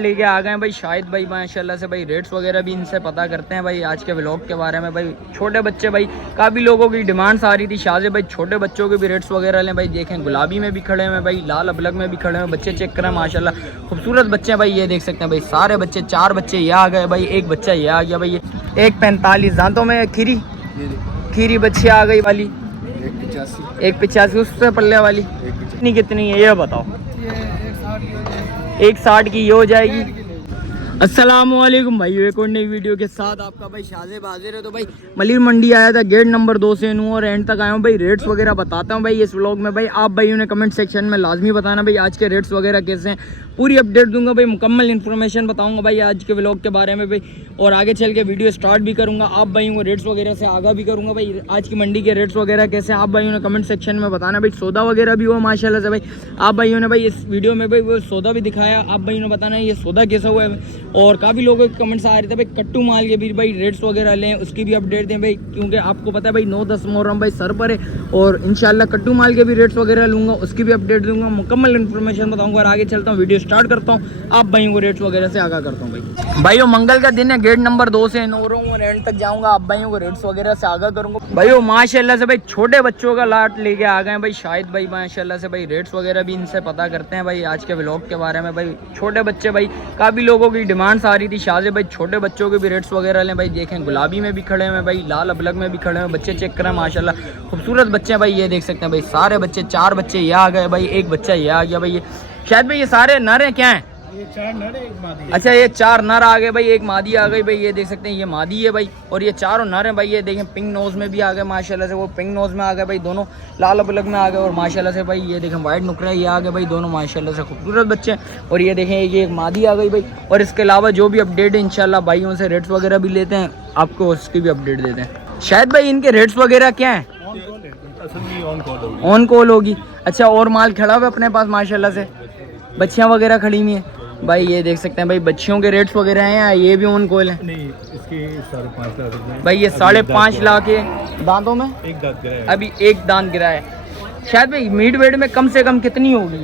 लेके आ गए भाई शाहिद भाई माशाल्लाह से भाई रेट्स वगैरह भी इनसे पता करते हैं भाई आज के व्लॉग के बारे में। भाई छोटे बच्चे भाई काफ़ी लोगों की डिमांड्स आ रही थी शाहज़े भाई छोटे बच्चों के भी रेट्स वगैरह लें। भाई देखें गुलाबी में भी खड़े हैं भाई, लाल अबलग में भी खड़े हैं बच्चे, चेक करें माशाल्लाह खूबसूरत बच्चे हैं भाई। ये देख सकते हैं भाई सारे बच्चे, 4 बच्चे ये आ गए भाई, एक बच्चा ये आ गया भाई। 1.45 दांतों में खीरी बच्ची आ गई वाली, 1.85 उससे पल्ले वाली कितनी है ये बताओ। 1.60 की ये हो जाएगी। अस्सलामुअलैकुम भाई, एक और नई वीडियो के साथ आपका भाई शाहज़े हाजिर है। तो भाई मलिर मंडी आया था, गेट नंबर 2 से नू और एंड तक आया हूँ भाई। रेट्स वगैरह बताता हूँ भाई इस व्लॉग में। भाई आप भाइयों ने कमेंट सेक्शन में लाजमी बताना भाई आज के रेट्स वगैरह कैसे हैं, पूरी अपडेट दूंगा भाई, मुकम्मल इन्फॉर्मेशन बताऊंगा भाई आज के व्लॉग के बारे में भाई। और आगे चल के वीडियो स्टार्ट भी करूँगा, आप भाइयों को रेट्स वगैरह से आगाह भी करूँगा भाई आज की मंडी के रेट्स वगैरह कैसे हैं। आप भाइयों ने कमेंट सेक्शन में बताना भाई। सौदा वगैरह भी हो माशाल्लाह से भाई, आप भाइयों ने भाई इस वीडियो में भाई वो सौदा भी दिखाया, आप भाइयों ने बताना ये सौदा कैसा हुआ है। और काफ़ी लोगों के कमेंट्स आ रहे थे भाई कट्टू माल के भी भाई रेट्स वगैरह लें, उसकी भी अपडेट दें भाई, क्योंकि आपको पता है भाई 9-10 मुहर्रम भाई सर पर है और इंशाल्लाह कट्टू माल के भी रेट्स वगैरह लूँगा, उसकी भी अपडेट दूंगा, मुकम्मल इन्फॉर्मेशन बताऊंगा। और आगे चलता हूँ, वीडियो स्टार्ट करता हूँ, आप भाइयों को रेट्स वगैरह से आगाह करता हूँ भाई। भाइयों मंगल का दिन है, गेट नंबर 2 से नो रहा हूँ और एंड तक जाऊँगा, आप भाइयों को रेट्स वगैरह से आगाह करूँगा। भाइयों माशाल्लाह से भाई छोटे बच्चों का लाट लेके आ गए भाई शाहिद भाई माशाल्लाह से भाई। रेट्स वगैरह भी इनसे पता करते हैं भाई आज के व्लॉग के बारे में। भाई छोटे बच्चे भाई काफ़ी लोगों की डिमांड्स आ रही थी शाहज़े भाई छोटे बच्चों के भी रेट्स वगैरह लें। भाई देखें गुलाबी में भी खड़े हैं भाई, लाल अबलग में भी खड़े हैं बच्चे, चेक करें माशाल्लाह खूबसूरत बच्चे हैं भाई। ये देख सकते हैं भाई सारे बच्चे, 4 बच्चे ये आ गए भाई, एक बच्चा ये आ गया भाई। शायद भाई ये सारे नर हैं क्या हैं? ये 4 नर है, 1 मादी है। अच्छा ये 4 नर आ गए भाई, एक मादी आ गई भाई। ये देख सकते हैं ये मादी है भाई और ये 4 नर हैं भाई। ये देखें पिंक नोज में भी आ गए माशाल्लाह से, वो पिंक नोज में आ गए भाई, दोनों लाल अबलग में आ गए और माशाल्लाह से भाई ये देखें वाइट नुकरा ये आ गए भाई, दोनों माशाल्लाह से खूबसूरत बच्चे हैं। और ये देखें ये एक मादी आ गई भाई। और इसके अलावा जो भी अपडेट है इंशाल्लाह भाइयों से रेट्स वगैरह भी लेते हैं, आपको उसकी भी अपडेट देते हैं। शायद भाई इनके रेट्स वगैरह क्या हैं? ऑन कॉल होगी। अच्छा और माल खड़ा हुआ अपने पास माशाल्लाह से, बच्चियाँ वगैरह खड़ी हुई हैं भाई। ये देख सकते हैं भाई बच्चियों के रेट्स वगैरह हैं या ये भी ऑन कॉल है? नहीं, इसके 5.5 लाख भाई ये 5.5 लाख है। दांतों में एक दांत गिरा है, अभी एक दांत गिरा है। शायद भाई मीट वेट में कम से कम कितनी होगी?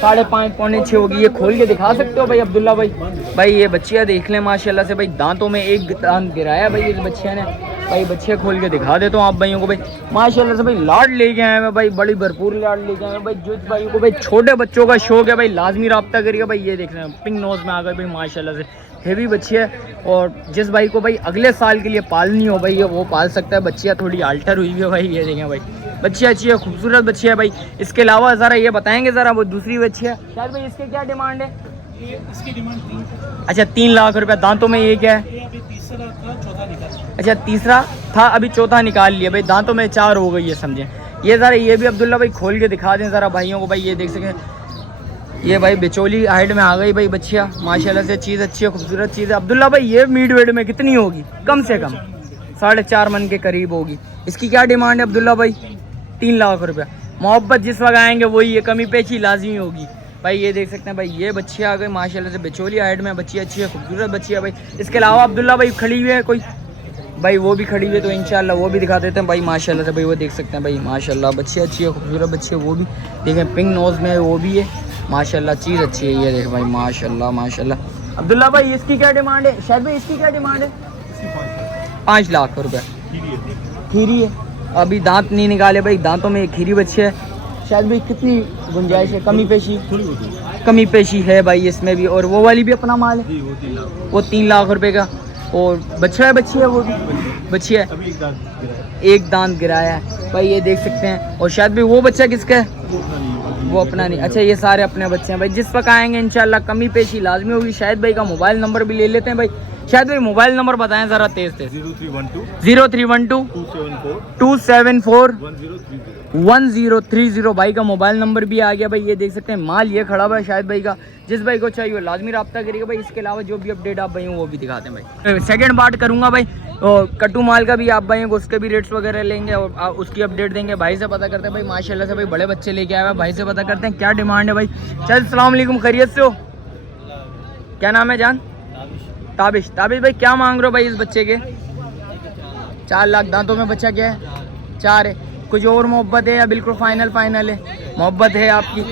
5.5 पौने 6 होगी। ये खोल के दिखा सकते हो भाई अब्दुल्ला भाई? भाई ये बच्चियाँ देख लें माशाल्लाह से भाई, दांतों में एक दांत गिराया भाई इस बच्चिया ने भाई। बच्चियाँ खोल के दिखा देता हूँ आप भाइयों को भाई माशाल्लाह से भाई। लाड लेके आए हैं भाई, बड़ी भरपूर लाड लेके आए हैं भाई। जो भाई को भाई छोटे बच्चों का शौक है भाई लाजमी रब्ता करिएगा भाई। ये देख रहे हैं पिंक नोज में आ गए भाई माशाल्लाह से, हेवी बच्ची है। और जिस भाई को भाई अगले साल के लिए पालनी हो भाई वो पाल सकता है। बच्चियाँ थोड़ी आल्टर हुई है भाई, ये देखें भाई बच्ची अच्छी है, खूबसूरत बच्ची है भाई। इसके अलावा ज़रा ये बताएंगे ज़रा वो दूसरी बच्ची है शायद भाई, इसके क्या डिमांड है? इसकी डिमांड 3। अच्छा 3 लाख रुपये। दांतों में ये क्या है? ये अभी तीसरा था, चौथा निकाला। अच्छा तीसरा था, अभी चौथा निकाल लिया भाई। दांतों में 4 हो गई है समझे। ये ज़रा ये भी अब्दुल्ला भाई खोल के दिखा दें ज़रा भाइयों को भाई। ये देख सकें ये भाई बिचौली हाइट में आ गई भाई बच्चियाँ माशाल्लाह से, चीज़ अच्छी है, खूबसूरत चीज़ है। अब्दुल्ला भाई ये मीट वेट में कितनी होगी? कम से कम 4.5 मन के करीब होगी। इसकी क्या डिमांड है अब्दुल्ला भाई? 3 लाख रुपया। मोहब्बत जिस वक्त आएंगे वही है, कमी पेशी लाजमी होगी भाई। ये देख सकते हैं भाई ये बच्ची आ गई माशाल्लाह से, बिचौली हाइट में बच्ची अच्छी है, खूबसूरत बच्ची है भाई। इसके अलावा अब्दुल्ला भाई खड़ी हुई है कोई भाई, वो भी खड़ी हुई है तो इंशाल्लाह वो भी दिखा देते हैं भाई माशाल्लाह से भाई। वो देख सकते हैं भाई माशाल्लाह बच्ची अच्छी है, खूबसूरत बच्ची है, वो भी देखें पिंक नोज में वो भी है माशाल्लाह, चीज़ अच्छी है। ये देख भाई माशाल्लाह माशाल्लाह। अब्दुल्ला भाई इसकी क्या डिमांड है? शायद भाई इसकी क्या डिमांड है? 5 लाख रुपये। खीरी है, अभी दांत नहीं निकाले भाई, दांतों में खीरी बच्चे है। शायद भाई कितनी गुंजाइश है? कमी पेशी? कमी पेशी है भाई इसमें भी। और वो वाली भी अपना माल है, वो 3 लाख रुपए का। और बच्चा है, बच्ची है, वो भी बच्ची है, एक दांत गिराया है भाई। ये देख सकते हैं। और शायद भाई वो बच्चा किसका है? वो अपना नहीं। अच्छा ये सारे अपने बच्चे हैं भाई। जिस वक्त आएंगे इंशाल्लाह कमी पेशी लाजमी होगी। शायद भाई का मोबाइल नंबर भी ले लेते हैं भाई। शायद भाई मोबाइल नंबर बताएं ज़रा तेज तेज। 0312 274 1030 भाई का मोबाइल नंबर भी आ गया भाई। ये देख सकते हैं माल ये खड़ा हुआ है शायद भाई का, जिस भाई को चाहिए लाजमी रब्ता करिएगा भाई। इसके अलावा जो भी अपडेट आप भाई वो भी दिखाते हैं भाई। सेकंड पार्ट करूँगा भाई और कट्टू माल का भी आप भाई को उसके भी रेट्स वगैरह लेंगे और उसकी अपडेट देंगे। भाई से पता करते हैं भाई माशाल्लाह से भाई बड़े बच्चे लेके आए हैं। भाई से पता करते हैं क्या डिमांड है भाई। चल अस्सलाम वालेकुम, खैरियत से हो? क्या नाम है जान? ताबिश। ताबिश भाई क्या मांग रहे हो भाई इस बच्चे के? 4 लाख। दांतों में बच्चा क्या है? 4 है। कुछ और मोहब्बत है या बिल्कुल फाइनल है? मोहब्बत है आपकी?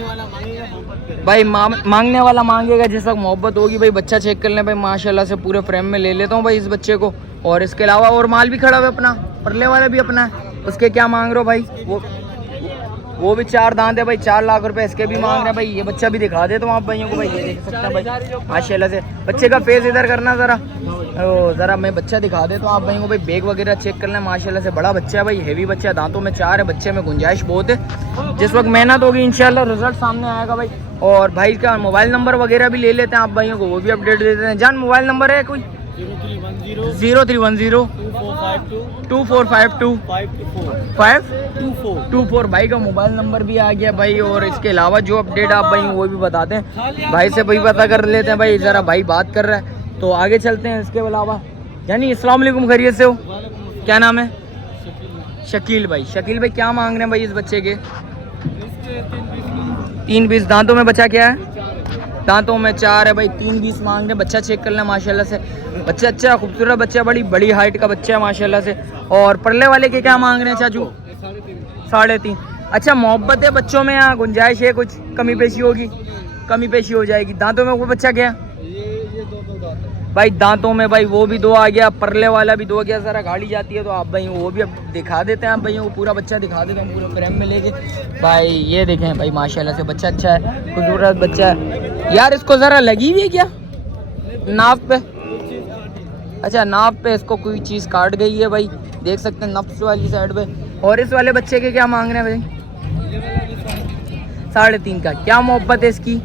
भाई मांगने वाला मांगेगा, जिस वक्त मोहब्बत होगी भाई बच्चा चेक कर लें भाई माशाल्लाह से पूरे फ्रेम में ले लेता हूँ भाई इस बच्चे को। और इसके अलावा और माल भी खड़ा हुआ अपना, परले वाला भी अपना है। उसके क्या मांग रहे हो भाई? वो भी 4 दांत है भाई, 4 लाख रुपए इसके भी मांग रहे हैं भाई। ये बच्चा भी दिखा देता हूँ आप भाइयों को भाई, ये देख सकते हैं भाई माशाल्लाह से। बच्चे का फेस इधर करना ज़रा मैं बच्चा दिखा देता हूँ आप भाइयों को भाई। बैग वगैरह चेक कर लें माशाल्लाह से, बड़ा बच्चा है भाई, हेवी बच्चा है, दांतों में 4 है, बच्चे में गुंजाइश बहुत है। जिस वक्त मेहनत होगी इंशाल्लाह रिजल्ट सामने आएगा भाई। और भाई का मोबाइल नंबर वगैरह भी ले लेते हैं आप भाइयों को, वो भी अपडेट दे देते हैं। जान मोबाइल नंबर है कोई? 0310 2452 524 भाई का मोबाइल नंबर भी आ गया भाई। और इसके अलावा जो अपडेट आप भाई वो भी बताते हैं भाई से, भाई पता कर लेते हैं भाई। ज़रा भाई बात कर रहा है तो आगे चलते हैं। इसके अलावा यानी अस्सलाम वालेकुम, खैरियत से हो? क्या नाम है? शकील भाई। शकील भाई क्या मांग रहे हैं भाई इस बच्चे के? 3 20 दांतों में बच्चा क्या है? दांतों में 4 है भाई, 3 20 मांग रहे हैं। बच्चा चेक कर लें माशाल्लाह से, बच्चा अच्छा खूबसूरत बच्चा, बड़ी हाइट का बच्चा है माशाल्लाह से। और परले वाले के क्या मांग रहे हैं चाचू? 3.5। अच्छा मोहब्बत है बच्चों में, यहाँ गुंजाइश है, कुछ कमी पेशी होगी? कमी पेशी हो जाएगी। दांतों में वो बच्चा क्या है? ये 2 दांत है भाई दांतों में भाई वो भी 2 आ गया, परले वाला भी 2 आ गया। ज़रा गाड़ी जाती है तो आप भाई वो भी अब दिखा देते हैं आप भाइयों को, पूरा बच्चा दिखा देते हैं पूरे फ्रेम में लेके भाई। ये देखें भाई माशाल्लाह से बच्चा अच्छा है, खूबसूरत बच्चा है यार। इसको ज़रा लगी हुई है क्या नाप पे? अच्छा नाप पे इसको कोई चीज़ काट गई है भाई, देख सकते हैं नफ्स वाली साइड पे। और इस वाले बच्चे के क्या मांग रहे हैं भाई? 3.5 का। क्या मोहब्बत है इसकी?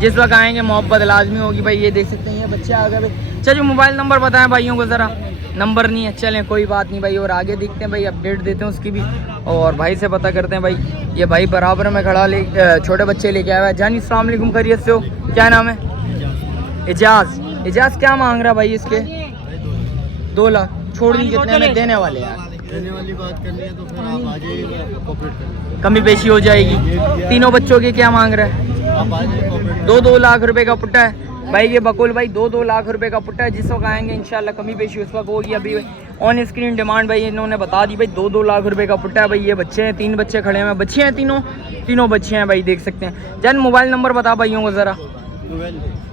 जिस वक्त आएंगे मोहब्बत लाजमी होगी भाई। ये देख सकते हैं ये बच्चे आ गए भाई। चलिए मोबाइल नंबर बताएं भाइयों को ज़रा। नंबर नहीं है, चलें कोई बात नहीं भाई। और आगे देखते हैं भाई, अपडेट देते हैं उसकी भी। और भाई से पता करते हैं भाई। ये भाई बराबर में खड़ा छोटे बच्चे लेके आया हुआ है। जानी अस्सलाम वालेकुम, खैरियत से हो? क्या नाम है? इजाज़। इजाज़ क्या मांग रहा भाई इसके? 2 लाख। छोड़ दी कितने में देने वाले यार? देने वाली बात करनी है तो फिर आप आ जाइए, कोऑपरेट करिए, कमी पेशी हो जाएगी। तीनों बच्चों के क्या मांग रहा है? आप आ जाइए, कोऑपरेट 2 लाख रुपए का पुट्टा है भाई। ये बकुल भाई 2 लाख रुपए का पुट्टा है। जिस वक्त आएंगे इंशाल्लाह कमी पेशी उस वक्त होगी। अभी ऑन स्क्रीन डिमांड भाई इन्होंने बता दी भाई, 2 लाख रुपए का पुट्टा है भाई। ये बच्चे हैं, 3 बच्चे खड़े हैं, बच्चे हैं तीनों बच्चे हैं भाई, देख सकते हैं। जान मोबाइल नंबर बता भाइयों को ज़रा।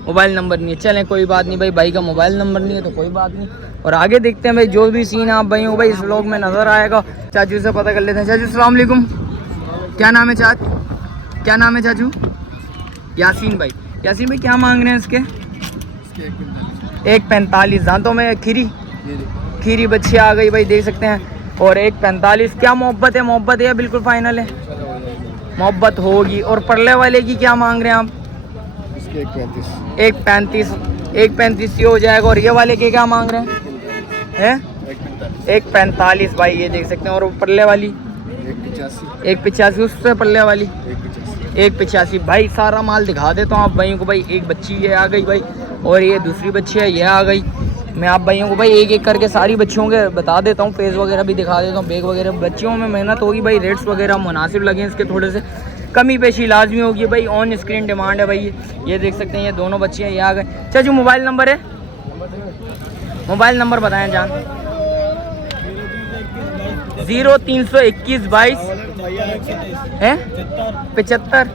मोबाइल नंबर नहीं है, चलें कोई बात नहीं भाई। भाई का मोबाइल नंबर नहीं है तो कोई बात नहीं। और आगे देखते हैं भाई, जो भी सीन आप भाइयों भाई इस व्लॉग में नज़र आएगा। चाचू से पता कर लेते हैं। चाचू अस्सलाम वालेकुम, क्या नाम है क्या नाम है चाचू? यासीन भाई। यासीन भाई क्या मांग रहे हैं इसके? 1.45 दांतों में खीरी बच्ची आ गई भाई, देख सकते हैं। और 1.45। क्या मोहब्बत है? मोहब्बत है बिल्कुल फाइनल है? मोहब्बत होगी। और परले वाले की क्या मांग रहे हैं आप? 1.35 हो जाएगा। और ये वाले के क्या मांग रहे हैं? 1.45 भाई, ये देख सकते हैं। और परले वाली 1.85। उससे परले वाली 1.85 भाई। सारा माल दिखा देता हूँ आप भाइयों को भाई। एक बच्ची ये आ गई भाई, और ये दूसरी बच्ची है ये आ गई। मैं आप भाइयों को भाई एक एक करके सारी बच्चियों के बता देता हूँ, फेस वगैरह भी दिखा देता हूँ, बैग वगैरह। बच्चियों में मेहनत होगी भाई, रेट्स वगैरह मुनासिब लगे इसके, थोड़े से कमी पेशी लाजमी होगी भाई। ऑन स्क्रीन डिमांड है भाई। ये देख सकते हैं ये दोनों बच्चियाँ ये आ गए। चाचू मोबाइल नंबर है? मोबाइल नंबर बताएं जान। 0321 22 है 75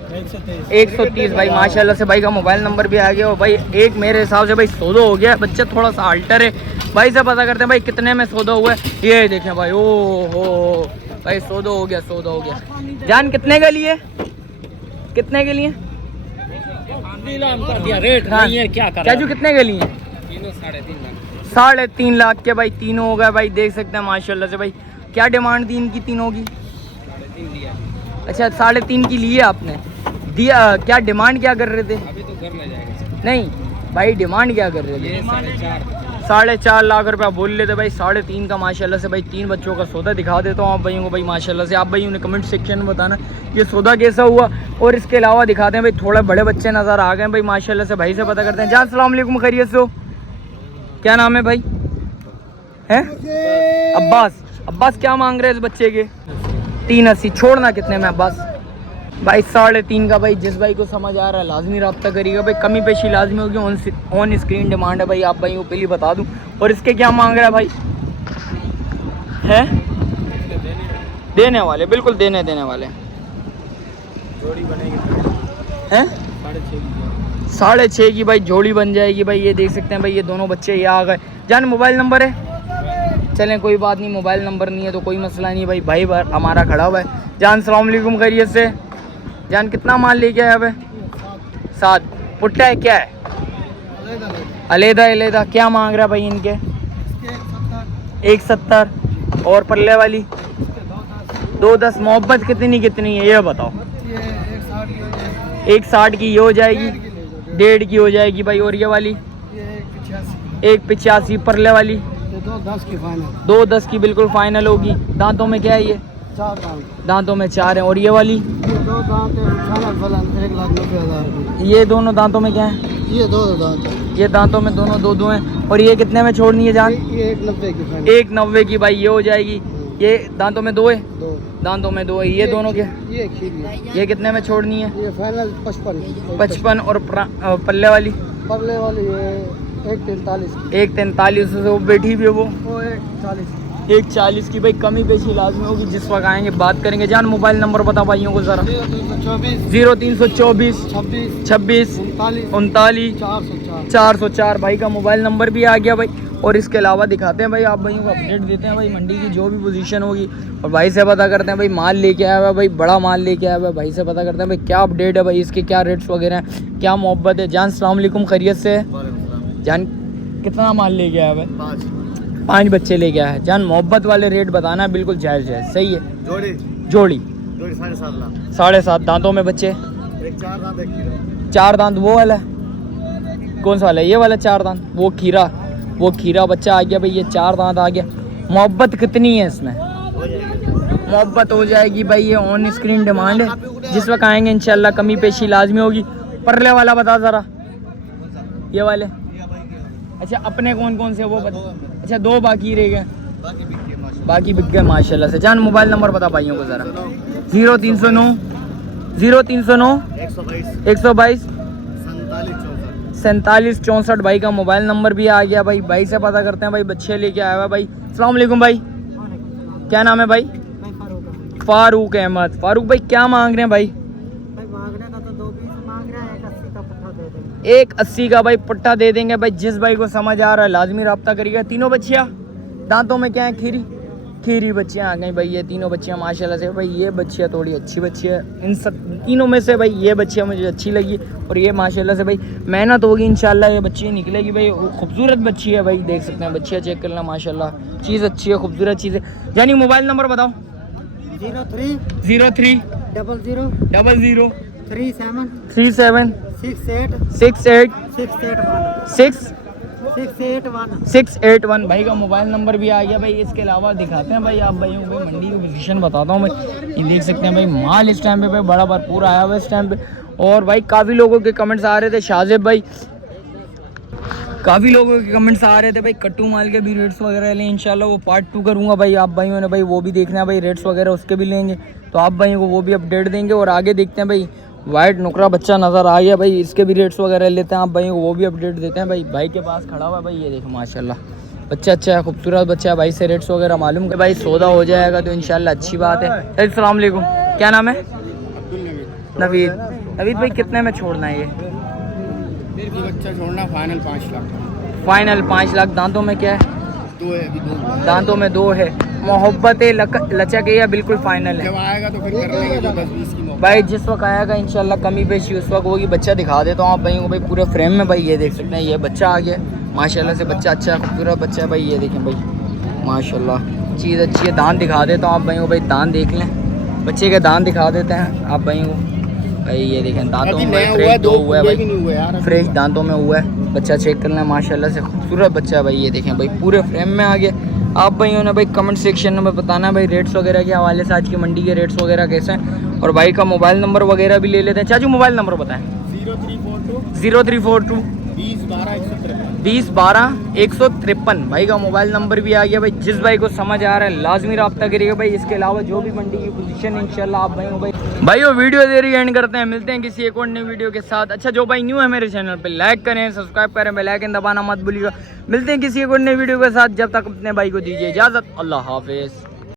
130 भाई। माशाल्लाह से भाई का मोबाइल नंबर भी आ गया। और भाई एक मेरे हिसाब से भाई सौदा हो गया। बच्चा थोड़ा सा अल्टर है भाई से पता करते हैं भाई कितने में सौदा हुआ है। ये देखें भाई, ओ हो भाई सौदा हो गया। जान कितने के लिए? कितने के लिए? रेट नहीं है क्या कर? चाचू कितने के लिए? 3.5 लाख के भाई तीनों हो गए भाई, देख सकते हैं माशाल्लाह से भाई। क्या डिमांड थी इनकी तीनों की? अच्छा 3.5 की ली है आपने दिया। क्या डिमांड क्या कर रहे थे? अभी तो घर ले जाएगा। नहीं भाई डिमांड क्या कर रहे थे? 4.5 लाख रुपया बोल लेते भाई। 3.5 का माशाल्लाह से भाई। 3 बच्चों का सौदा दिखा देता हूँ आप भाइयों को भाई माशाल्लाह से। आप भाइयों ने कमेंट सेक्शन में बताना ये सौदा कैसा हुआ। और इसके अलावा दिखाते हैं भाई, थोड़े बड़े बच्चे नज़र आ गए भाई माशाल्लाह से। भाई से पता करते हैं। जान अस्सलाम वालेकुम, खैरियत से हो? क्या नाम है भाई? हैं अब्बास। अब्बास क्या मांग रहे हैं इस बच्चे के? 3.80। छोड़ना कितने में अब्बास? भाई 3.5 का भाई। जिस भाई को समझ आ रहा है लाजमी रब्ता करिएगा भाई, कमी पेशी लाजमी होगी। ऑन स्क्रीन डिमांड है भाई, आप भाई को पहले बता दूं। और इसके क्या मांग रहा है भाई? है देने वाले, बिल्कुल देने वाले। हैं 6.5 6.5 की भाई जोड़ी बन जाएगी भाई। ये देख सकते हैं भाई, ये दोनों बच्चे ये आ गए। जान मोबाइल नंबर है? चलें कोई बात नहीं, मोबाइल नंबर नहीं है तो कोई मसला नहीं भाई। भाई हमारा खड़ा हुआ है। जान सलाम अलैकुम, खैरियत से? जान कितना माल लेके आया भाई? 7 पुट्टा है क्या है? अलहदा अलहदा क्या मांग रहा है भाई इनके? 170 और पल्ले वाली 210। मोहब्बत कितनी कितनी है ये बताओ? 160 की ये हो जाएगी, 1.5 की हो जाएगी भाई। और ये वाली 185 परले वाली 2.10 की फाइनल, 2.10 की बिल्कुल फाइनल होगी। दांतों में क्या है ये? 4 दांत, दांतों में 4 है। और ये वाली? ये 2 दांत है, फाइनल फलन 1,90,000 ये दोनों दांतों में क्या है? ये 2 दांत है, ये दांतों में दोनों 2 हैं। और ये कितने में छोड़नी है जान? ये 1,90 की फाइनल, 190 की भाई ये हो जाएगी। ये दांतों में 2 है, 2 दांतों में 2 है। ये दोनों के ये खीरी है, ये कितने में छोड़नी है? ये फाइनल 55 55। और पल्ले वाली? परले वाली ये 1,43 की, 143 से वो बैठी भी है वो 1,40 140 की भाई। कमी पेशी लाजमी होगी, जिस वक्त आएंगे बात करेंगे। जान मोबाइल नंबर बता भाइयों को ज़रा। 0324 26 39 404 भाई का मोबाइल नंबर भी आ गया भाई। और इसके अलावा दिखाते हैं भाई, आप भाइयों को अपडेट देते हैं भाई मंडी की जो भी पोजीशन होगी। और भाई से पता करते हैं भाई, माल लेके आया हुआ है भाई, बड़ा माल लेके आया हुआ है। भाई से पता करते हैं भाई क्या अपडेट है भाई, इसके क्या रेट्स वगैरह हैं, क्या मोहब्बत है। जान सलाम अलैकुम, खैरियत से? जान कितना माल लेके आया हुआ है? 5 बच्चे लेके आया है। जान मोहब्बत वाले रेट बताना है, बिल्कुल जायज़ जायज़, सही है? जोड़ी 7.5 लाख, 7.5। दांतों में बच्चे? 4 दांत, 1 खीरा, 4 दांत वो वाला है? कौन सा वाला है? ये वाला 4 दांत? वो खीरा बच्चा आ गया भाई, ये 4 दांत आ गया। मोहब्बत कितनी है इसमें? मोहब्बत हो जाएगी भाई, ये ऑन स्क्रीन डिमांड है, जिस वक्त आएंगे इंशाल्लाह कमी पेशी लाजमी होगी। परले वाला बता ज़रा, ये वाले? अच्छा अपने कौन कौन से वो बता? अच्छा 2 बाकी रह गए, बाकी बिक गए माशाल्लाह से। जान मोबाइल नंबर बता भाइयों को ज़रा। 0309 122 47 64 भाई का मोबाइल नंबर भी आ गया भाई। भाई से पता करते हैं भाई, बच्चे लेके आया हुआ भाई। अस्सलाम वालेकुम भाई, क्या नाम है भाई? फारूक अहमद। फारूक भाई क्या मांग रहे हैं भाई? मांगने का तो 2.20 मांग रहा है, 180 का पट्टा दे देंगे। 180 का भाई पट्टा दे देंगे भाई। जिस भाई को समझ आ रहा है लाजमी रब्ता करिएगा। तीनों बच्चियाँ दांतों में क्या है? खीरी बच्चियाँ आ गई भाई। ये तीनों बच्चियाँ माशाल्लाह से भाई, ये बच्चियाँ थोड़ी अच्छी बच्ची है। इन सब तीनों में से भाई ये बच्चियाँ मुझे अच्छी लगी। और ये माशाल्लाह से भाई मेहनत होगी इंशाल्लाह ये बच्ची निकलेगी भाई। खूबसूरत बच्ची है भाई, देख सकते हैं बच्चियाँ चेक करना माशाल्लाह, चीज़ अच्छी है, खूबसूरत चीज़ है। यानी मोबाइल नंबर बताओ। 03 03 00 00 37 37 68 68 681 भाई का मोबाइल नंबर भी आ गया भाई। इसके अलावा दिखाते हैं भाई आप भाइयों को मंडी की पोजीशन बताता हूँ भाई। ये देख सकते हैं भाई, माल इस टाइम पे भाई बड़ा भरपूर आया हुआ है इस टाइम पे। और भाई काफ़ी लोगों के कमेंट्स आ रहे थे, शाहजेब भाई काफ़ी लोगों के कमेंट्स आ रहे थे भाई कट्टू माल के भी रेट्स वगैरह लें। इंशाल्लाह वो पार्ट 2 करूँगा भाई। आप भाइयों ने भाई वो भी देखना है भाई, रेट्स वगैरह उसके भी लेंगे तो आप भाइयों को वो भी अपडेट देंगे। और आगे देखते हैं भाई, वाइट नुकरा बच्चा नज़र आ गया भाई, इसके भी रेट्स वगैरह लेते हैं, आप भाइयों को वो भी अपडेट देते हैं भाई। भाई के पास खड़ा हुआ है भाई, ये देखो माशाल्लाह बच्चा अच्छा है, खूबसूरत बच्चा है। भाई से रेट्स वगैरह मालूम है भाई, सौदा हो जाएगा तो इंशाल्लाह अच्छी बात है। अस्सलाम वालेकुम, क्या नाम है? नवीद। नवीद भाई कितने में छोड़ना है ये? बच्चा छोड़ना फाइनल 5 लाख, फाइनल 5 लाख। दांतों में क्या है? 2 है, अभी 2 दांतों में 2 है। मोहब्बत है, लचक है या बिल्कुल फाइनल है? जब आएगा तो फिर कर लेंगे जो 10-20 की मोहब्बत। भाई जिस वक्त आएगा इंशाल्लाह कमी पेशी उस वक्त होगी। बच्चा दिखा देता हूँ आप भाइयों को भाई पूरे फ्रेम में भाई। ये देख सकते हैं, ये बच्चा आ गया माशाल्लाह से, बच्चा अच्छा है, खूबसूरत बच्चा है भाई। ये देखें भाई माशाल्लाह, चीज़ अच्छी है। दांत दिखा देता हूँ आप भाइयों को भाई, दांत देख लें, बच्चे के दांत दिखा देते हैं आप भाइयों को भाई। ये देखें दांतों में फ्रेश 2 हुआ है भाई, फ्रेश दांतों में हुआ है बच्चा, चेक कर लें माशाल्लाह से, खूबसूरत बच्चा है भाई। ये देखें भाई पूरे फ्रेम में आ गया। आप भाइयों ने भाई कमेंट सेक्शन में बताना भाई रेट्स वगैरह के हवाले से आज की मंडी के रेट्स वगैरह कैसे हैं। और भाई का मोबाइल नंबर वगैरह भी ले लेते हैं। चाचू मोबाइल नंबर बताएं। 0342 20 12 153 भाई का मोबाइल नंबर भी आ गया भाई। जिस भाई को समझ आ रहा है लाजमी रब्ता करिएगा भाई। इसके अलावा जो भी मंडी की पोजीशन है इंशाल्लाह आप भाई वो वीडियो देरी एंड करते हैं। मिलते हैं किसी एक और नई वीडियो के साथ। अच्छा जो भाई न्यू है मेरे चैनल पे लाइक करें, सब्सक्राइब करें, बेल आइकन दबाना मत भूलिएगा। मिलते हैं किसी एक और नई वीडियो के साथ, जब तक अपने भाई को दीजिए इजाज़त। अल्लाह हाफिज़।